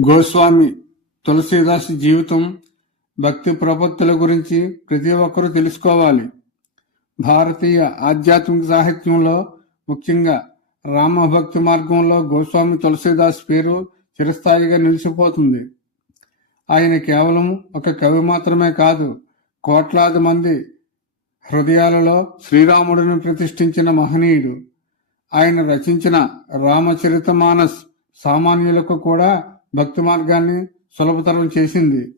గోస్వామి తులసీదాస్ జీవితం భక్తి ప్రపత్తుల గురించి ప్రతి ఒక్కరూ తెలుసుకోవాలి. భారతీయ ఆధ్యాత్మిక సాహిత్యంలో ముఖ్యంగా రామభక్తి మార్గంలో గోస్వామి తులసీదాస్ పేరు చిరస్థాయిగా నిలిచిపోతుంది. ఆయన కేవలం ఒక కవి మాత్రమే కాదు కోట్లాది మంది హృదయాలలో శ్రీరాముడిని ప్రతిష్ఠించిన మహనీయుడు. ఆయన రచించిన రామచరితమానస్ సామాన్యులకు కూడా భక్తి మార్గాన్ని సులభతరం చేసింది.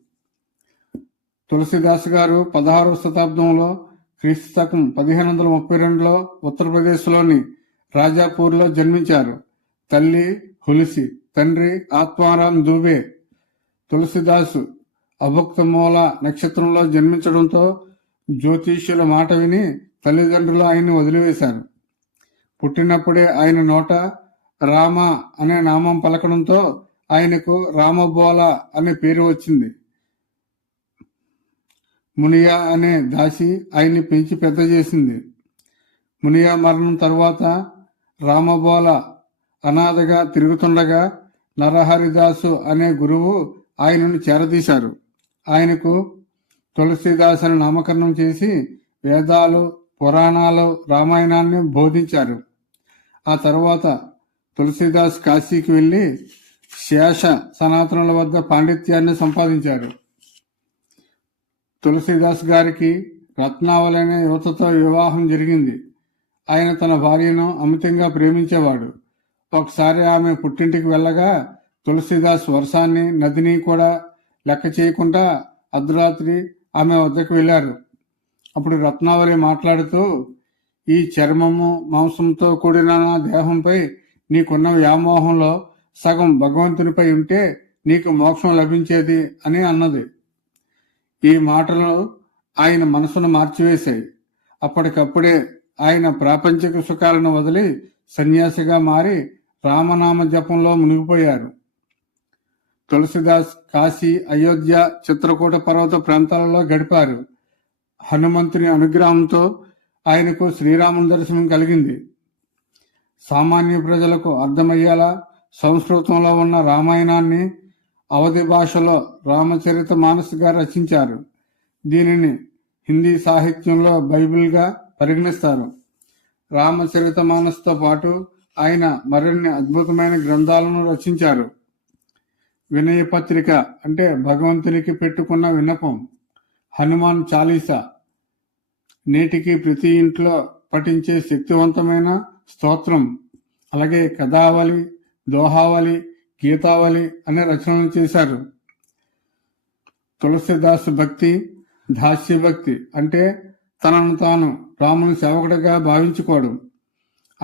తులసిదాస్ గారు పదహారవ శతాబ్దంలో క్రీస్తు శకం పదిహేను వందల ముప్పై రెండులో ఉత్తరప్రదేశ్లోని రాజాపూర్లో జన్మించారు. తల్లి హులిసి తండ్రి ఆత్మారాం దూబే. తులసిదాసు అభుక్త మూల నక్షత్రంలో జన్మించడంతో జ్యోతిష్యుల మాట విని తల్లిదండ్రులు ఆయన్ని వదిలివేశారు. పుట్టినప్పుడే ఆయన నోట రామ అనే నామం పలకడంతో ఆయనకు రామబోల అనే పేరు వచ్చింది. మునియా అనే దాసి ఆయన్ని పెంచి పెద్ద చేసింది. మునియా మరణం తరువాత రామబోల అనాథగా తిరుగుతుండగా నరహరిదాసు అనే గురువు ఆయనను చేరదీశారు. ఆయనకు తులసిదాస్ అని నామకరణం చేసి వేదాలు పురాణాలు రామాయణాన్ని బోధించారు. ఆ తర్వాత తులసిదాస్ కాశీకి వెళ్ళి శేష సనాతనుల వద్ద పాండిత్యాన్ని సంపాదించారు. తులసిదాస్ గారికి రత్నావళి అనే యువతతో వివాహం జరిగింది. ఆయన తన భార్యను అమితంగా ప్రేమించేవాడు. ఒకసారి ఆమె పుట్టింటికి వెళ్ళగా తులసిదాస్ వర్షాన్ని నదిని కూడా లెక్క చేయకుండా అర్ధరాత్రి ఆమె వద్దకు వెళ్ళారు. అప్పుడు రత్నావళి మాట్లాడుతూ ఈ చర్మము మాంసంతో కూడిన నా దేహంపై నీకున్న వ్యామోహంలో సగం భగవంతునిపై ఉంటే నీకు మోక్షం లభించేది అని అన్నది. ఈ మాటలు ఆయన మనసును మార్చివేశాయి. అప్పటికప్పుడే ఆయన ప్రాపంచిక సుఖాలను వదిలి సన్యాసిగా మారి రామనామ జపంలో మునిగిపోయారు. తులసిదాస్ కాశీ అయోధ్య చిత్రకూట పర్వత ప్రాంతాలలో గడిపారు. హనుమంతుని అనుగ్రహంతో ఆయనకు శ్రీరాముని దర్శనం కలిగింది. సామాన్య ప్రజలకు అర్థమయ్యేలా సంస్కృతంలో ఉన్న రామాయణాన్ని అవధి భాషలో రామచరిత మానసుగా రచించారు. దీనిని హిందీ సాహిత్యంలో బైబిల్గా పరిగణిస్తారు. రామచరిత మానస్తో పాటు ఆయన మరిన్ని అద్భుతమైన గ్రంథాలను రచించారు. వినయ పత్రిక అంటే భగవంతునికి పెట్టుకున్న విన్నపం హనుమాన్ చాలీసా నేటికి ప్రతి ఇంట్లో పఠించే శక్తివంతమైన స్తోత్రం అలాగే కథావళి దోహావళి గీతావళి అనే రచనలు చేశారు. తులసిదాసు భక్తి దాస్య భక్తి అంటే తనను తాను రాముని సేవకుడిగా భావించుకోవడం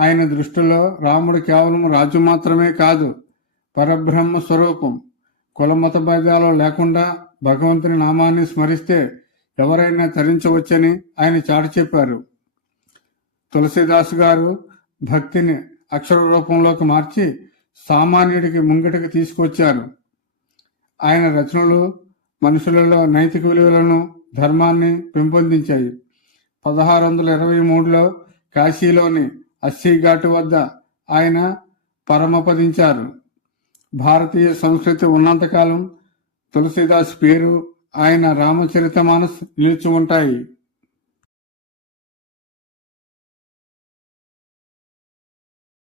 ఆయన దృష్టిలో రాముడు కేవలం రాజు మాత్రమే కాదు పరబ్రహ్మ స్వరూపం. కులమత భేదాలు లేకుండా భగవంతుని నామాన్ని స్మరిస్తే ఎవరైనా తరించవచ్చని ఆయన చాటి చెప్పారు. తులసిదాస్ గారు భక్తిని అక్షర రూపంలోకి మార్చి సామాన్యుడికి ముంగటకు తీసుకొచ్చారు ఆయన రచనలు మనుషులలో నైతిక విలువలను ధర్మాన్ని పెంపొందించాయి. పదహారు వందల ఇరవై మూడులో కాశీలోని అస్సీ ఘాటు వద్ద ఆయన పరమపదించారు. భారతీయ సంస్కృతి ఉన్నంతకాలం తులసిదాస్ పేరు ఆయన రామచరితమానస్ నిలిచి ఉంటాయి.